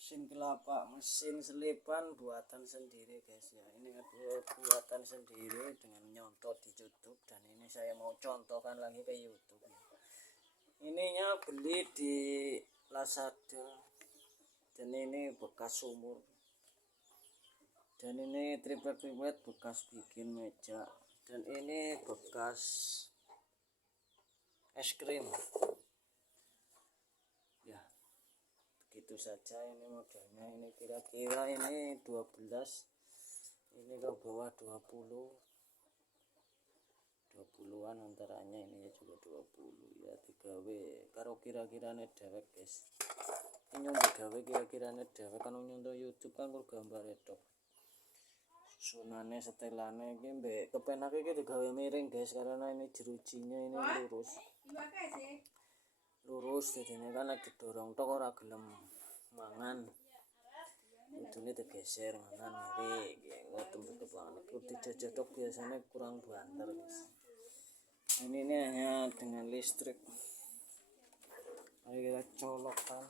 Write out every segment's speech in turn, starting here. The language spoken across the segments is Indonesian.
mesin kelapa, mesin selipan buatan sendiri guys ya. Ini buatan sendiri dengan nyontot di YouTube, dan ini saya mau contohkan lagi ke YouTube. Ininya beli di Lazada, dan ini bekas sumur, dan ini triplek bekas bikin meja, dan ini bekas es krim ya. Begitu saja ini modelnya. Ini kira-kira ini 12, ini ke bawah 20-an antaranya, ini juga 20 ya. 3W karo kira-kirane dewek guys. Ini gawe kira-kirane dewek kan nyontoh YouTube kan kok gambar tok. Sunane setelane iki mbek kepenake iki digawe miring guys, karena ini jerujinya ini lurus jadi ini kan lagi didorong tok ora gelem mangan, kudune digeser mangan miring ya. Ngoten kebanget putih jajah tok biasanya kurang banter guys. Ini hanya dengan listrik. Mari kita colokkan.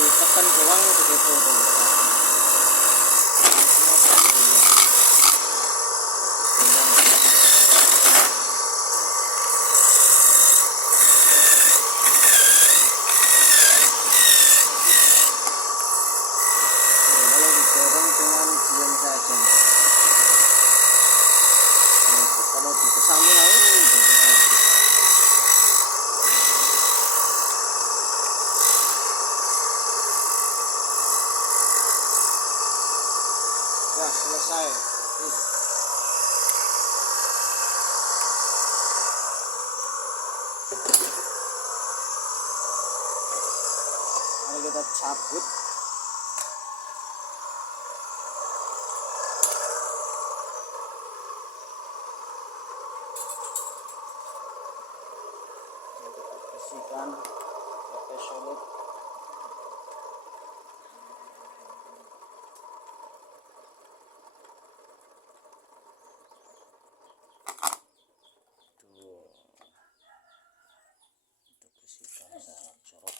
ditekan doang begitu. sabut. Bersihkan pakai solid. Untuk bersihkan corok.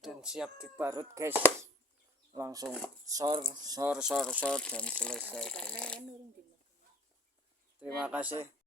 Dan siap diparut guys, langsung sor dan selesai guys. Terima kasih.